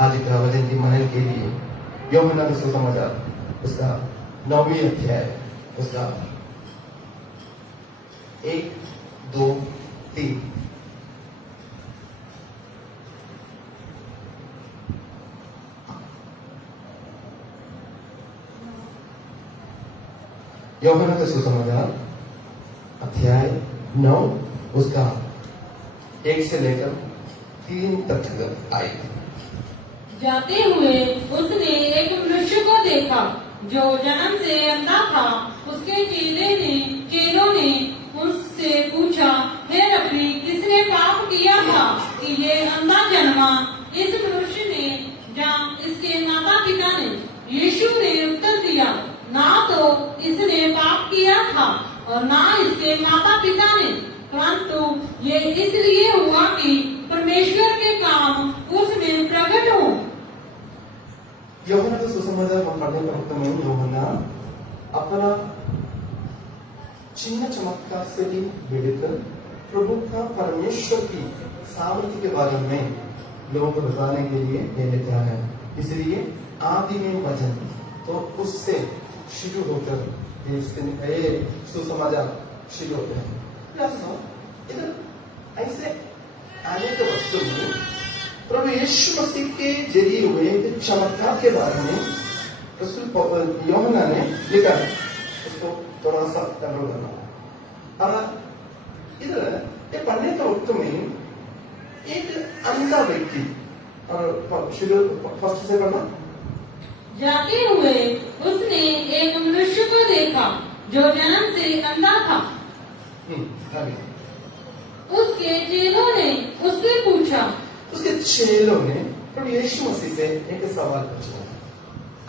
आज का वचन की मनन के लिए यूहन्ना का सुसमाचार उसका 9वीं अध्याय उसका 1, 2, 3। यूहन्ना का सुसमाचार अध्याय 9 उसका 1 से लेकर 3 तक आए। जाते हुए उसने एक मनुष्य को देखा जो जन्म से अंधा था। उसके चेलों ने उससे पूछा, हे रब्बी, किसने पाप किया था कि ये अंधा जन्मा, इस मनुष्य ने या इसके माता पिता ने? यीशु ने उत्तर दिया, ना तो इसने पाप किया था और ना इसके माता पिता ने, परंतु ये इसलिए हुआ कि परमेश्वर के काम उसमें प्रकट हो। यूहन्ना का सुसमाचार हम पढ़ने का वक्त में यूहन्ना अपना चिन्ह चमत्कार से भी भेड़कर प्रभु का परमेश्वर की सामर्थ्य के बारे में लोगों को बताने के लिए ले लेता है। इसलिए आदि में वचन तो उससे शुरू होकर सुसमाचार शुरू होते हैं। इधर ऐसे आने के वक्त में प्रभु यीशु मसीह के जरिए हुए चमत्कार के बारे में रसूल यूहन्ना ने लिखा है। उसको थोड़ा सा कंट्रोल करना। और इधर ये पढ़ने के वक्त में एक अंधा व्यक्ति, और शुरू फर्स्ट से पढ़ना। जाते हुए उसने एक मनुष्य को देखा जो जन्म से अंधा था। उसके चेलों ने उससे पूछा, उसके चेलों ने प्रभु यीशु मसीह से एक सवाल पूछा।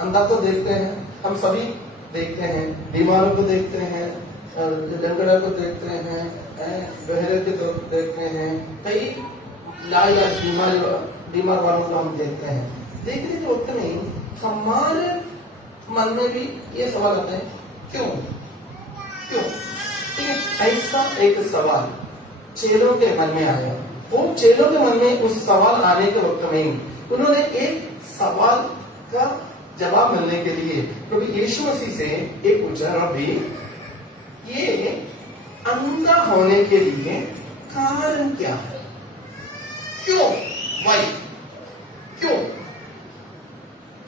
अंधा को देखते हैं, हम सभी देखते हैं, बीमारों को देखते हैं, लंगड़ा को देखते हैं, बहरे को देखते हैं, कई लाइलाज बीमार वालों को हम देखते हैं। देखने के वक्त में हमारे मन में भी ये सवाल आता है, क्यों? ऐसा एक सवाल चेलों के मन में आया। वो चेलों के मन में उस सवाल आने के वक्त में उन्होंने एक सवाल का जवाब मिलने के लिए प्रभु यीशु मसीह से एक पूछा, रब्बी, ये अंधा होने के लिए कारण क्या है? क्यों? वाई? क्यों?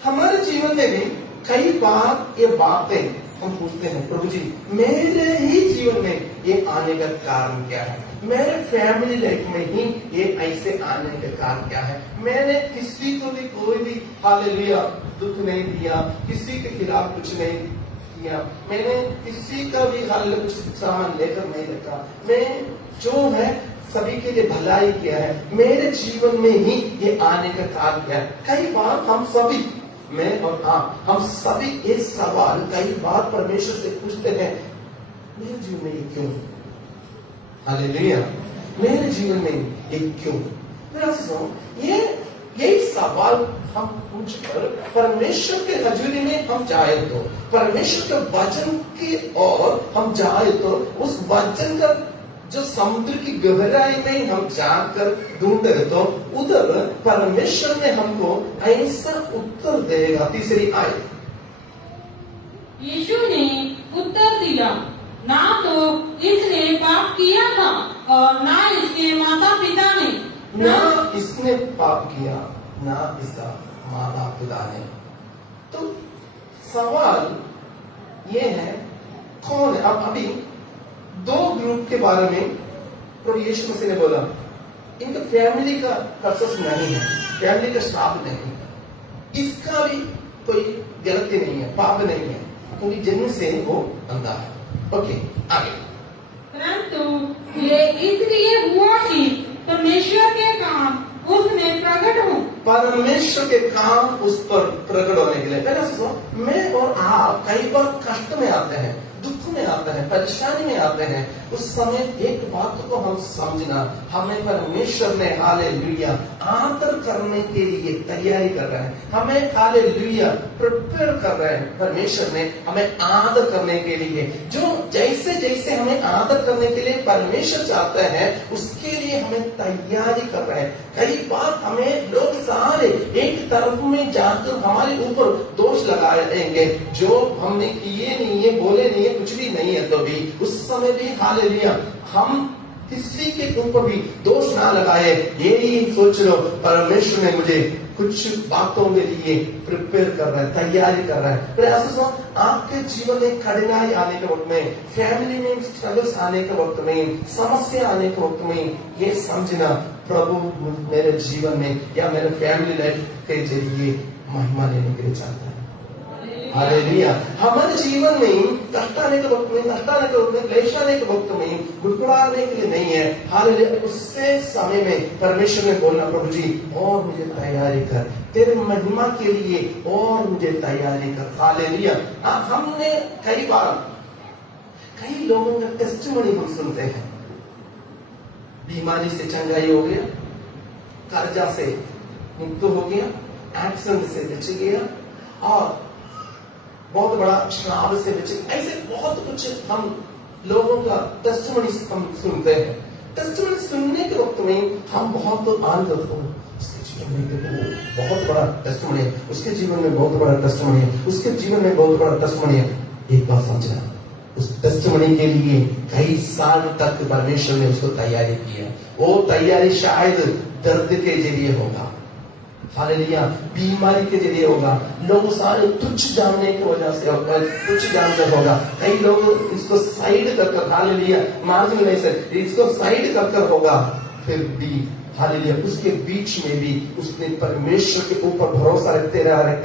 हमारे जीवन में भी कई बार ये बातें हम पूछते हैं, प्रभु जी, मेरे ही जीवन में ये आने का कारण क्या है? मेरे फैमिली लाइफ में ही ये ऐसे आने का कारण क्या है? मैंने किसी को भी कोई भी हालेलुया दुख नहीं दिया, किसी के खिलाफ कुछ नहीं किया, मैंने किसी का भी हाल कुछ सामान लेकर नहीं रखा, मैं जो है सभी के लिए भलाई किया है, मेरे जीवन में ही ये आने का कारण क्या है? कई बार हम सभी, मैं और आप, हम सभी ये सवाल कई बार परमेश्वर से पूछते हैं, मेरे जीवन में ये क्यों? हालेलुया, मेरे जीवन में ये क्यों? ये सवाल हम पूछकर परमेश्वर के हजूरी में हम जाए तो, परमेश्वर के वचन की ओर हम जाए तो, उस वचन का जो समुद्र की गहराई में हम जाकर ढूंढे तो उधर परमेश्वर ने हमको ऐसा उत्तर देगा। तीसरी आयत, यीशु ने उत्तर दिया, ना तो इसने पाप किया था और ना इसके माता पिता ने। ना इसने पाप किया, ना इसका माता पिता ने। तो सवाल ये है, कौन है? अब अभी 2 ग्रुप के बारे में प्रभु यीशु मसीह ने बोला, इनका फैमिली का कर्सस नहीं है, फैमिली का श्राप नहीं है, इसका भी कोई गलती नहीं है, पाप नहीं है, क्योंकि जन्म से वो अंधा है। ओके, आगे। परंतु ये इसलिए हुआ कि परमेश्वर के काम उसमें प्रकट हो। परमेश्वर के काम उस पर प्रकट होने के लिए। पहले सोचो, मैं और आप कई बार कष्ट में आते हैं, दुख में आते हैं, परेशानी में आते हैं, उस समय एक बात को हम समझना, हमें परमेश्वर ने हालेलुया आदर करने के लिए तैयारी कर रहा है, हमें हालेलुया प्रिपेयर कर रहे हैं। परमेश्वर ने हमें आदर करने के लिए, जो जैसे जैसे हमें आदर करने के लिए परमेश्वर चाहते हैं, उसके लिए हमें तैयारी कर रहे हैं। कई बार हमें लोग सारे एक तरफ में जाकर हमारे ऊपर दोष लगाएंगे, जो हमने किए नहीं है, बोले नहीं है, कुछ भी नहीं है, तो भी उस समय भी हालेलुया हम किसी के ऊपर भी दोष ना लगाए। यही सोच लो, परमेश्वर ने मुझे कुछ बातों के लिए प्रिपेयर कर रहा है, तैयारी कर रहा है। प्रयास आपके जीवन में कठिनाई आने के वक्त में, फैमिली में स्ट्रगल्स आने के वक्त में, समस्या आने के वक्त में, ये समझना प्रभु मेरे जीवन में या मेरे फैमिली लाइफ के जरिए महिमा लेने के लिए चाहता है। हालेलुया। हमारे जीवन में कष्ट आने के वक्त में, कष्ट आने के वक्त में, क्लेश आने के वक्त में गुड़गुड़ाने के लिए नहीं है। हालेलुया। उससे समय में परमेश्वर ने बोलना, प्रभु जी और मुझे तैयारी कर, तेरे महिमा के लिए और मुझे तैयारी कर। हालेलुया। हमने कई बार कई लोगों का टेस्टिमनी हम सुनते हैं, बीमारी से चंगाई हो गया, कर्जा से मुक्त हो गया, एक्सीडेंट से बच गया, और बहुत बड़ा श्राप से बचे। ऐसे बहुत कुछ हम लोगों का टेस्टिमनी हम सुनते हैं। टेस्टिमनी सुनने के वक्त में हम बहुत आनंद हो, उसके जीवन में बहुत बड़ा टेस्टिमनी है, उसके जीवन में बहुत बड़ा टेस्टिमनी है, उसके जीवन में बहुत बड़ा टेस्टिमनी है। एक बात समझना, उस टेस्टिमनी के लिए कई साल तक परमेश्वर ने उसको तैयारी किया। वो तैयारी शायद दर्द के जरिए होगा, हालेलुया, बीमारी के जरिए होगा, लोग सारे तुच्छ जानने की वजह से होगा, तुच्छ जानकर होगा। कई लोग इसको साइड कर, हालेलुया, मार्जिनलाइज, इसको साइड कर होगा। फिर भी हालेलुया, उसके बीच में भी उसने परमेश्वर के ऊपर भरोसा रखते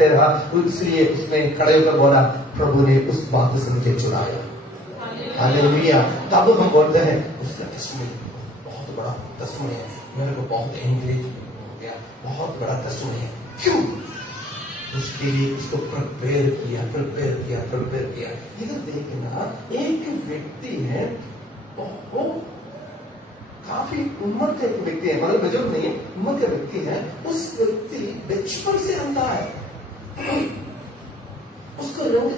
रहा, इसलिए उसने खड़े होकर बोला, प्रभु ने उस बात से मुझे छुड़ाया। हालेलुया। तब हम बोलते हैं उसका टेस्टिमनी बहुत बड़ा टेस्टिमनी है, मेरे को बहुत एंग्री हो गया, बहुत बड़ा टेस्टिमनी है। क्यों? उसके लिए उसको प्रिपेयर किया। इधर देखना, एक व्यक्ति है, वो काफी उम्र का एक व्यक्ति है, मतलब बुजुर्ग नहीं है, उम्र का व्यक्ति है। उस व्यक्ति बचपन से अंधा है, उसको रंग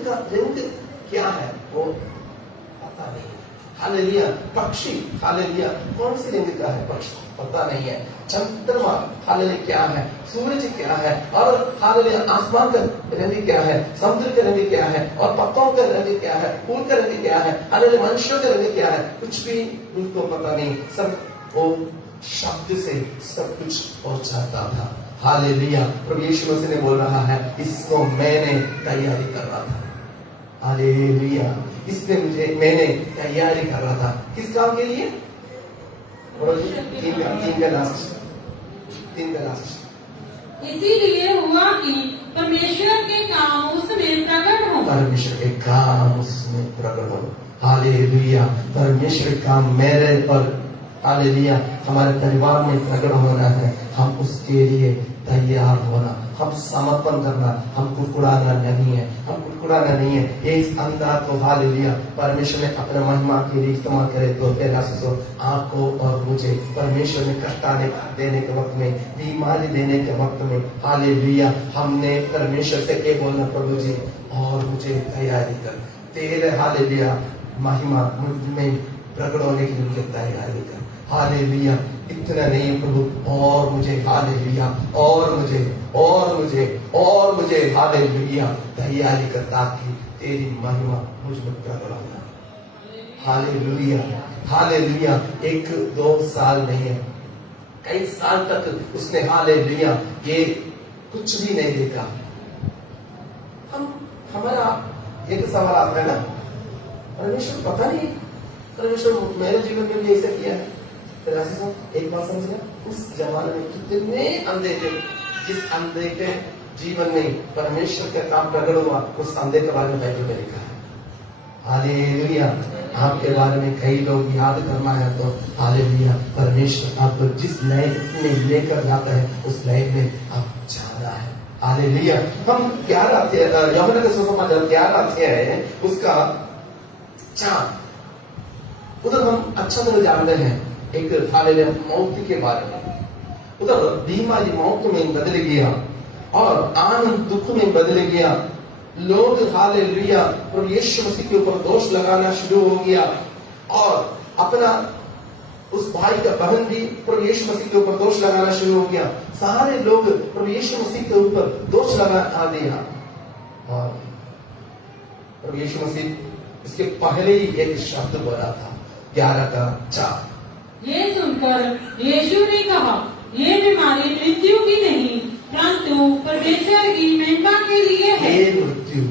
क्या है वो पता नहीं है। हालेलुया। पक्षी, हालेलुया, कौन सी रंग का है पक्षी पता नहीं है। चंद्रमा, हालेलुया, क्या है, सूरज क्या है, और हालेलुया आसमान का रंग क्या है, समुद्र का रंग क्या है, और पत्तों का रंग क्या है, फूल का रंग क्या है, हालेलुया मनुष्यों का रंग क्या है, कुछ भी उनको पता नहीं। सब वो शब्द से सब कुछ पहुंचाता था। हालेलुया। प्रभु यीशु मसीह ने बोल रहा है, इसको मैंने तैयारी कर रहा था। हालेलुया। इसमें मैंने तैयारी कर रहा था, किस काम के लिए? तीन का लास्ट। इसीलिए हुआ कि परमेश्वर के काम उसमें प्रकट हो। परमेश्वर के काम उसमें प्रकट हो। हालेलुया। परमेश्वर का काम मेरे और हालेलुया हमारे परिवार में प्रकट होना है। हम उसके लिए तैयार होना, हम समर्पण करना, हम कुड़कुड़ाना नहीं है, एक अंधा को हालेलुया परमेश्वर ने अपने महिमा के लिए इस्तेमाल करे। तो फिर आपको और मुझे परमेश्वर ने कष्ट देने के वक्त में, बीमारी देने के वक्त में, हालेलुया हमने परमेश्वर से ये बोलना, प्रभु जी और मुझे तैयारी कर, तेरे हालेलुया महिमा में प्रकट होने की मुझे तैयारी कर। हालेलुया। इतना नहीं प्रभु, और मुझे हालेलुया, और मुझे हालेलुया तैयारी कर, ताकि तेरी महिमा मुझ में प्रकट हो। हालेलुया। 1-2 साल नहीं है, कई साल तक उसने हालेलुया ये कुछ भी नहीं देखा। हमारा एक सवाल आता है ना, परमेश्वर पता नहीं, परमेश्वर मेरे जीवन में भी ऐसा किया है। एक बात समझना, उस जमाने में कितने अंधे थे, जिस अंधे के जीवन में परमेश्वर का काम प्रकट हुआ, उस अंधे के बारे में बाइबल में लिखा है। हालेलुया। आपके बारे में कई लोग याद करना है तो हालेलुया, परमेश्वर आपको जिस लाइन में लेकर जाता है उस लाइन में आप जाना है। हालेलुया। हम क्या लाते हैं, यूहन्ना का सुसमाचार क्या लाते हैं, उसका चांद उधर हम अच्छा तरह जानते हैं एक हालेलुया मौत के बारे में। उधर बीमारी मौत में बदल गया और आनंद दुख में बदल गया। लोग हालेलुया प्रभु यीशु मसीह के ऊपर दोष लगाना शुरू हो गया और अपना उस भाई का बहन भी प्रभु यीशु मसीह के ऊपर दोष लगाना शुरू हो गया। सारे लोग प्रभु यीशु मसीह के ऊपर दोष लगा दिया और प्रभु यीशु मसीह इसके पहले ही एक शब्द बोला था 11:4। ये सुनकर यीशु ने कहा, ये बीमारी मृत्यु की नहीं परंतु परमेश्वर की महिमा के लिए है। ये मृत्यु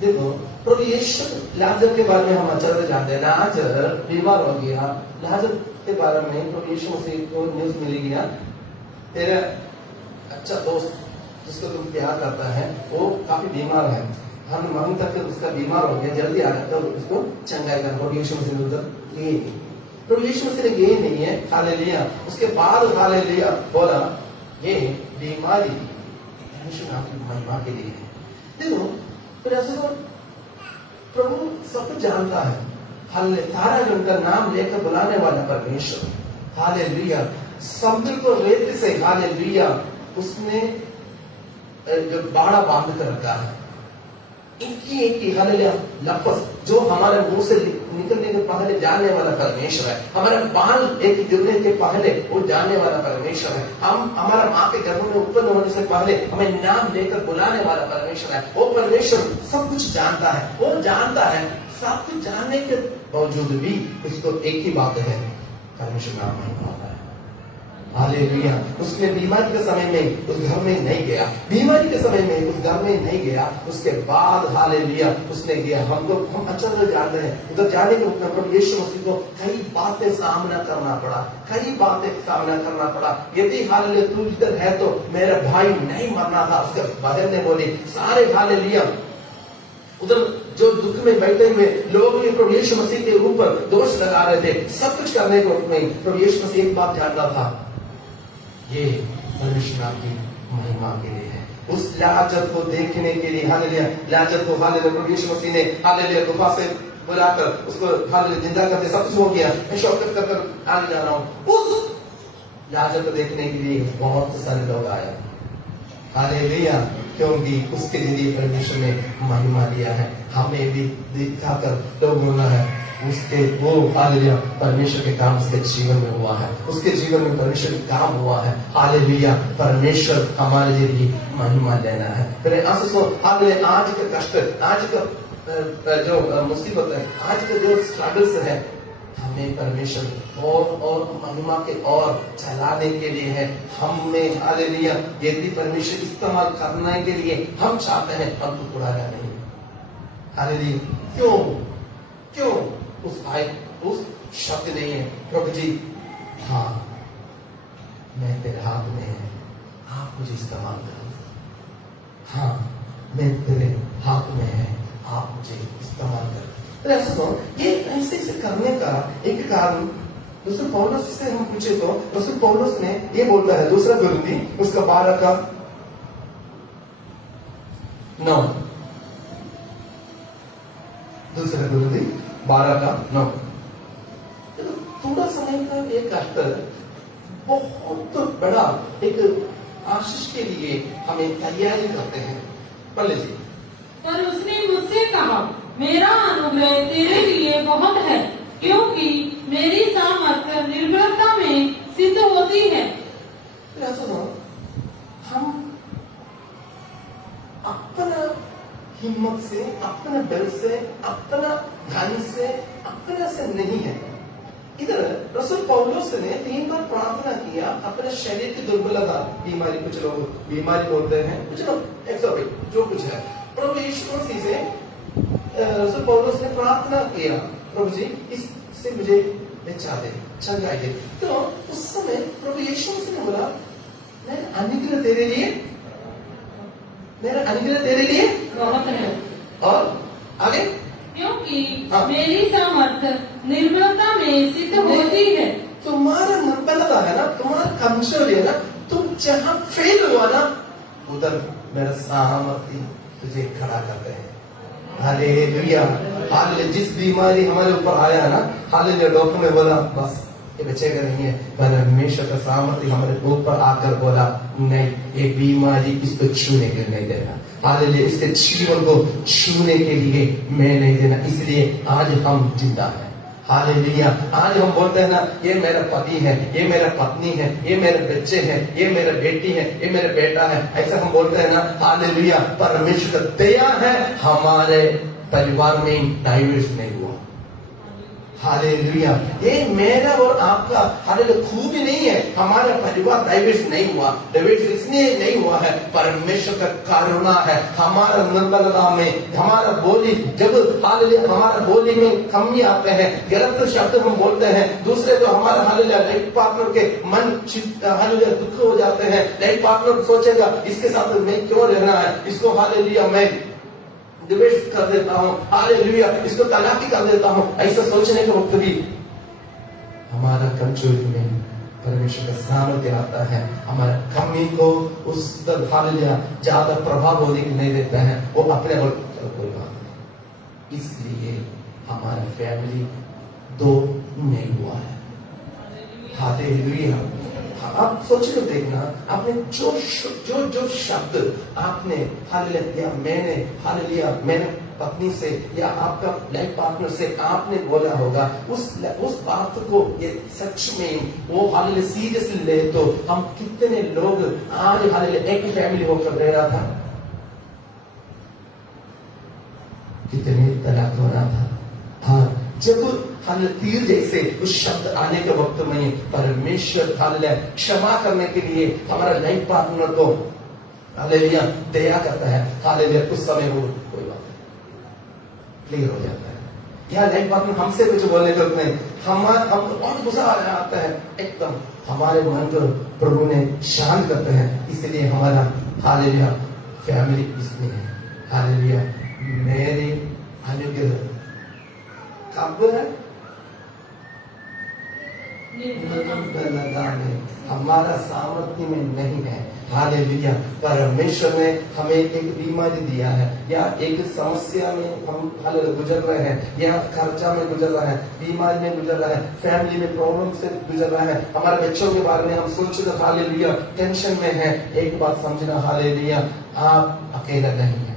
देखो प्रभु यीशु लाजर के बारे में हम अच्छा से जानते हैं। लाजर बीमार हो गया। लाजर के बारे में प्रभु यीशु मसीह को न्यूज मिल गया, तेरा अच्छा दोस्त जिसको तुम प्यार करता है वो काफी बीमार है। हम मांग तक उसका बीमार हो गया, जल्दी आ जाता है उसको चंगाई कर। प्रभु यीशु मसीह ने उधर गए, प्रभु यीशु मसीह ने गए नहीं है, हालेलुया। उसके बाद हालेलुया बोला ये बीमारी परमेश्वर आपकी महिमा के लिए है। देखो फिर ऐसे तो प्रभु सब कुछ जानता है। हालेलुया, तारा जो उनका नाम लेकर बुलाने वाला परमेश्वर, हालेलुया। समुद्र को रेत से हालेलुया उसने जो बाड़ा बांध कर रखा है। एक ही हालेलुया लफ्ज जो हमारे मुंह से निकलने के पहले जाने वाला परमेश्वर है। हमारे बाल एक गिरने के पहले वो जानने वाला परमेश्वर है। हम हमारा माँ के गर्भ में उत्पन्न होने से पहले हमें नाम लेकर बुलाने वाला परमेश्वर है। वो परमेश्वर सब कुछ जानता है, वो जानता है। सब कुछ जानने के बावजूद भी उसको एक ही बात है, परमेश्वर नाम नहीं पाता है। हालेलुया। उसने बीमारी के समय में उस घर में नहीं गया, बीमारी के समय में उस घर में नहीं गया। उसके बाद हालेलुया उसने गया। हम अच्छा से जानते हैं उधर जाने के प्रभु यीशु मसीह को कई बातें सामना करना पड़ा, कई बातें सामना करना पड़ा। यदि हालेलुया तू इधर है तो मेरा भाई नहीं मरना था। उसके बहन ने बोली, सारे हालेलुया उधर जो दुख में बैठे हुए लोग प्रभु यीशु मसीह के ऊपर दोष लगा रहे थे, सब कुछ करने को प्रभु यीशु मसीह एक बात जानता था, ये परमेश्वर आपकी महिमा के लिए है। उस लाजर को देखने के लिए हालेलुया, लाजर को हालेलुया प्रभु यीशु मसीह ने हालेलुया गुफा से बुलाकर उसको हालेलुया जिंदा कर दिया। सब कुछ हो गया, मैं शौकत कर आगे जा रहा हूँ। उस लाजर को देखने के लिए बहुत सारे लोग आए, हालेलुया, क्योंकि उसके जरिए परमेश्वर ने महिमा दिया है। हमें भी दिखाकर लोग बोलना है उसके वो हालेलुया परमेश्वर के काम उसके जीवन में हुआ है, उसके जीवन में परमेश्वर का काम हुआ है। हालेलुया, परमेश्वर हमारे लिए महिमा लेना है। फिर हालेलुया आज का कष्ट, आज का जो मुसीबत है, आज का जो स्ट्रगल्स है, हमें परमेश्वर और महिमा के और चलाने के लिए है। हमें हालेलुया यदि परमेश्वर इस्तेमाल करने के लिए हम चाहते हैं, हम तो उड़ाना नहीं। हालेलुया, क्यों उस शब्द नहीं है, प्रभु जी हाँ मैं तेरे हाथ में है, आप मुझे इस्तेमाल करो। हाँ मैं तेरे हाथ में है, आप मुझे इस्तेमाल करो। तो ऐसा तो ये ऐसे करने का एक कारण रसूल पौलुस से हम पूछे तो रसूल पौलुस ने ये बोलता है, दूसरा कुरिन्थी उसका 12:9, दूसरा कुरिन्थी 12:9। थोड़ा समय का एक कष्ट बहुत बड़ा एक आशीष के लिए हमें तैयारी करते हैं। पढ़ लीजिए। पर उसने मुझसे कहा, मेरा अनुग्रह तेरे लिए बहुत है, क्योंकि मेरी सामर्थ्य निर्बलता में सिद्ध होती है। हम अपना हिम्मत से, अपना बल से, अपना धन से, अपना से नहीं है। इधर रसूल पौलुस ने 3 बार प्रार्थना किया अपने शरीर की दुर्बलता, बीमारी, कुछ लोग बीमारी बोलते हैं, कुछ लोग एक्सोरिक जो कुछ है, प्रभु यीशु मसीह से रसूल पौलुस ने प्रार्थना किया, प्रभु जी इससे मुझे बचा दे, चंगाई दे। तो उस समय प्रभु यीशु मसीह ने बोला, मेरा अनुग्रह तेरे लिए, मेरा अनुग्रह तेरे लिए बहुत है, और आगे क्योंकि मेरी सामर्थ्य निर्बलता में सिद्ध होती है। तुम्हारा निर्बलता है ना, तुम्हारा कमजोरी है ना, तुम जहां फेल हुआ ना, उधर मेरा सामर्थ्य तुझे खड़ा करते हैं। हालेलुया। हालेलुया। जिस बीमारी हमारे ऊपर आया ना, हालेलुया, डॉक्टर ने बोला बस ये बचेगा नहीं है, परमेश्वर का सामर्थ्य हमारे ऊपर आकर बोला नहीं, ये बीमारी इसको छूने के लिए नहीं देना। हालेलुया। इसके जीवन को छूने के लिए मैं नहीं देना, इसलिए आज हम जिंदा हैं। हालेलुया। आज हम बोलते हैं ना, ये मेरा पति है, ये मेरा पत्नी है, ये मेरे बच्चे हैं, ये मेरा बेटी है, ये मेरा बेटा है, ऐसा हम बोलते हैं ना। हालेलुया। परमेश्वर का दया है, हमारे परिवार में डाइवर्स नहीं हुआ। हालेलुया। ये मेरा और आपका हालेलुया खूबी नहीं है, हमारा परिवार डाइवर्स नहीं हुआ। डाइवर्स इसलिए नहीं हुआ है, परमेश्वर का करुणा है। हमारा निर्बलता में हमारा बोली, जब हालेलुया हमारा बोली में कमी आते हैं, गलत शब्द हम बोलते हैं दूसरे, तो हमारा हालेलुया लाइफ पार्टनर के मन हालेलुया दुख हो जाते हैं। लाइफ पार्टनर सोचेगा इसके साथ मैं क्यों रहना है, इसको हालेलुया मैं डिवोर्स कर देता हूँ, हालेलुया इसको तलाक कर देता हूँ। ऐसा सोचने के वक्त भी हमारा कमजोरी में परमेश्वर का सामर्थ्य आता है, हमारा कमी को उस पर हालेलुया ज्यादा प्रभाव होने के नहीं देता है, वो अपने और कोई बात नहीं। इसलिए हमारा फैमिली दो नहीं हुआ है। हालेलुया। आप सोच लो, देखना आपने जो शब्द आपने हालेलुया मैंने पत्नी से या आपका लाइफ पार्टनर से आपने बोला होगा, उस बात को ये सच में वो हालेलुया सीरियसली ले तो हम कितने लोग आज हालेलुया एक फैमिली होकर रह रहा था, कितने तलाक हो रहा था। हाँ, जब हालेलुया तीर जैसे उस शब्द आने के वक्त में परमेश्वर हालेलुया क्षमा करने के लिए हमारा लाइफ पार्टनर को हालेलुया दया करता है। हालेलुया उस समय वो कोई बात नहीं, क्लियर हो जाता है। या लाइफ पार्टनर हमसे कुछ बोलने के नहीं, हम और गुस्सा आ जाता है, एकदम हमारे मन को प्रभु ने शांत करते हैं। इसलिए हमारा हालेलुया फैमिली इसमें है। हालेलुया। मेरे अनुग्रह कब है? लगाने हमारा सामर्थ्य में नहीं है। हालेलुया। परमेश्वर ने हमें एक बीमारी दिया है, या एक समस्या में हम हालेलुया गुजर रहे हैं, या खर्चा में गुजर रहे हैं, बीमारी में गुजर रहे हैं, फैमिली में प्रॉब्लम से गुजर रहे हैं, हमारे बच्चों के बारे में हम सोच रहे हालेलुया टेंशन में है। एक बात समझना, हालेलुया आप अकेला नहीं है।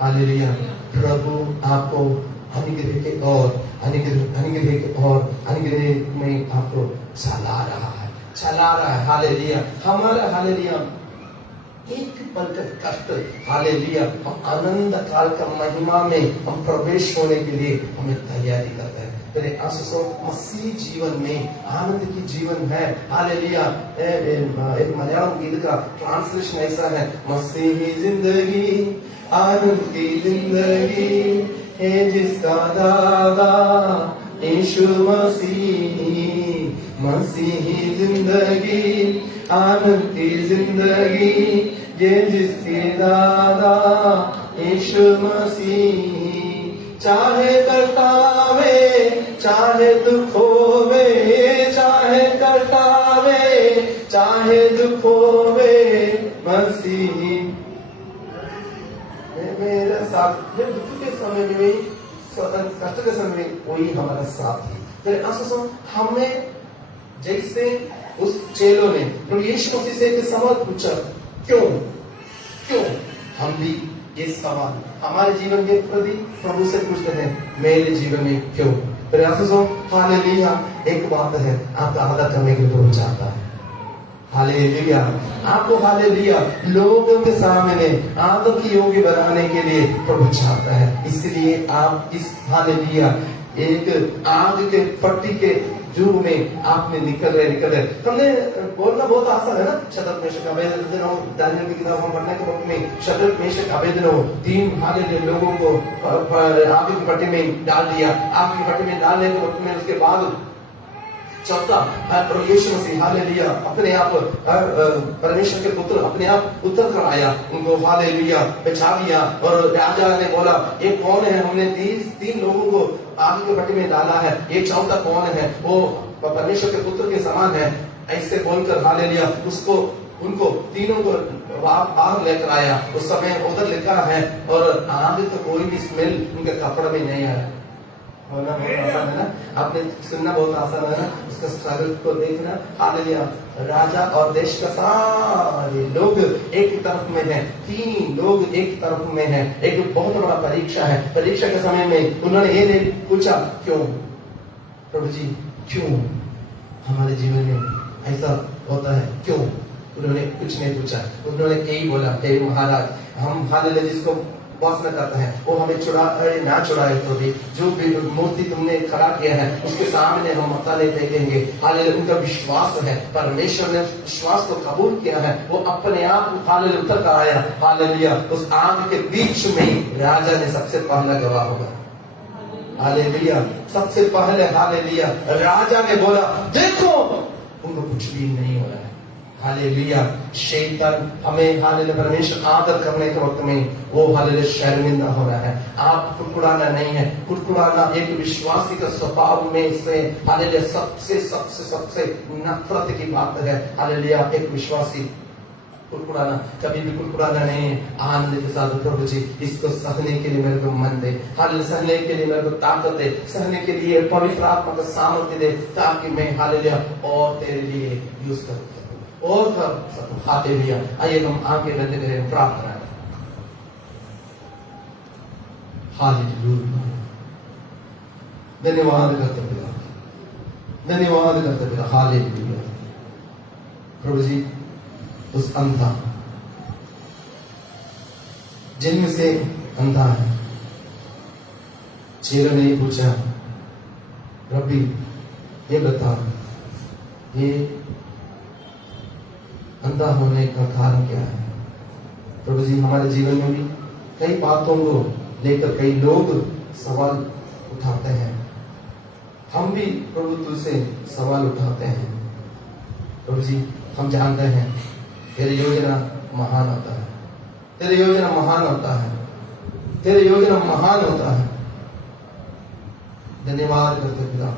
हालेलुया। प्रभु आपको अनुग्रह के और अनुग्रह में आपको चला रहा है। हालेलुया। हमारा हालेलुया एक पल का कष्ट, हालेलुया हम आनंद काल का महिमा में हम प्रवेश होने के लिए हमें तैयारी करते हैं। मेरे आंसू मसीह जीवन में आनंद की जीवन है। हालेलुया। एक मलयालम गीत का ट्रांसलेशन ऐसा है, मसीही जिंदगी आनंद की जिंदगी है जिसका दादा यीशु मसीह। मसीही जिंदगी आनंद की जिंदगी ये जिसके दादा यीशु मसीह। चाहे कटावे चाहे दुख होवे, चाहे कटावे चाहे दुख होवे, मसीह मेरा साथ। जब दुख के समय में, कष्ट के समय में कोई हमारा साथ है। फिर हमें जैसे उस चेलों ने प्रभु यीशु मसीह से एक सवाल पूछा, क्यों हम भी ये सवाल हमारे जीवन के प्रति प्रभु से पूछते हैं, मेरे जीवन में क्यों। फिर हालेलुया एक बात है, आपका आदर करने के लिए प्रभु चाहता है। हालेलुया। आपको हालेलुया लोगों के सामने आदत की योग्य बनाने के लिए प्रभु चाहता है। इसलिए आप इस हालेलुया एक आग के पट्टी के युग में आपने निकल रहे। हमने बोलना बहुत आसान है ना, शद्रक मेशक अबेदनो, दानियल की किताब हम पढ़ने के वक्त में शद्रक मेशक अबेदनो तीन हालेलुया लोगों को आग की पट्टी में डाल दिया। आग की पट्टी में डालने के वक्त में उसके बाद चौथा प्रभु यीशु मसीह हालेलुया अपने आप परमेश्वर के पुत्र अपने आप उतर कर आया, उनको हालेलुया बिछा दिया। और राजा ने बोला, ये कौन है? हमने तीन लोगों को आग की भट्टी में डाला है, ये चौथा कौन है? वो परमेश्वर के पुत्र के समान है। ऐसे बोलकर हालेलुया उसको उनको तीनों को बाहर लेकर आया। उस समय उधर लिखा है और आगे तो कोई भी स्मेल उनके कपड़े में नहीं आया। बोलना बहुत आसान है ना, आपने सुनना बहुत आसान है ना, उसका स्ट्रगल को देखना। हालेलुया। राजा और देश का सारे लोग एक तरफ में है, 3 लोग एक तरफ में है। एक बहुत बड़ा परीक्षा है। परीक्षा के समय में उन्होंने ये नहीं पूछा क्यों प्रभु जी, क्यों हमारे जीवन में ऐसा होता है, क्यों? उन्होंने कुछ नहीं पूछा। उन्होंने यही बोला, हे महाराज, हम हालेलुया जिसको उपासना करते हैं वो हमें चुराए ना चुराए तो भी, जो भी मूर्ति तुमने खड़ा किया है उसके सामने हम मत्था नहीं फेंकेंगे। हालेलुया। उनका विश्वास है, परमेश्वर ने विश्वास को कबूल किया है, वो अपने आप हालेलुया उतर कर आया। हालेलुया। उस आग के बीच में राजा ने सबसे पहला गवाह होगा। हालेलुया। सबसे पहले हालेलुया राजा ने बोला, देखो उनको कुछ भी नहीं हो रहा है। हालेलुया। शैतान हमें हालेलुया परमेश्वर आदर करने के वक्त में वो हालेलुया शर्मिंदा हो रहा है। आप कुड़कुड़ाना नहीं है। कुड़कुड़ाना एक विश्वासी का स्वभाव में से हालेलुया सबसे सबसे सबसे नफरत की बात है। हालेलुया। एक विश्वासी कुड़कुड़ाना, कभी भी कुड़कुड़ाना नहीं है। आनंद के साथ प्रभु जी इसको सहने के लिए मेरे को मन दे, हालेलुया सहने के लिए मेरे को ताकत दे, सहने के लिए पवित्र आत्मा का सामर्थ्य दे, ताकि मैं हालेलुया और तेरे लिए यूज कर सकूं और कर सकूं। हालेलुया। आइए हम आंखें बंद करें, प्रार्थना करें। हालेलुया। धन्यवाद करते पिता, धन्यवाद करते पिता। हालेलुया। प्रभु जी उस अंधा, जन्म से अंधा है, चेलों ने पूछा, रब्बी ये बता, ये अंधा होने का कारण क्या है? प्रभु जी हमारे जीवन में भी कई बातों को लेकर कई लोग सवाल उठाते हैं। हम भी प्रभु तुझसे सवाल उठाते हैं। प्रभु जी हम जानते हैं तेरी योजना महान होता है, तेरी योजना महान होता है, तेरी योजना महान होता है। धन्यवाद करते पिता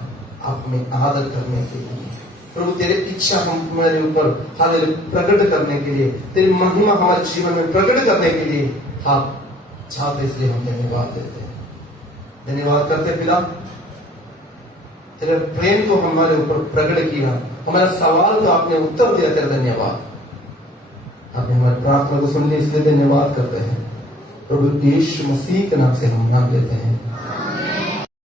आप में आदर करने के लिए। प्रभु तेरी इच्छा हमारे ऊपर हालेलुया प्रकट करने के लिए, तेरी महिमा हमारे जीवन में प्रकट करने के लिए आप चाहते, इसलिए हम धन्यवाद देते हैं। धन्यवाद करते पिता, तेरे प्रेम को हमारे ऊपर प्रकट किया, हमारे सवाल का आपने उत्तर दिया, तेरा धन्यवाद। आपने हमारी प्रार्थना को सुनने इसलिए धन्यवाद करते हैं। प्रभु यीशु मसीह के नाम से हम नाम लेते हैं।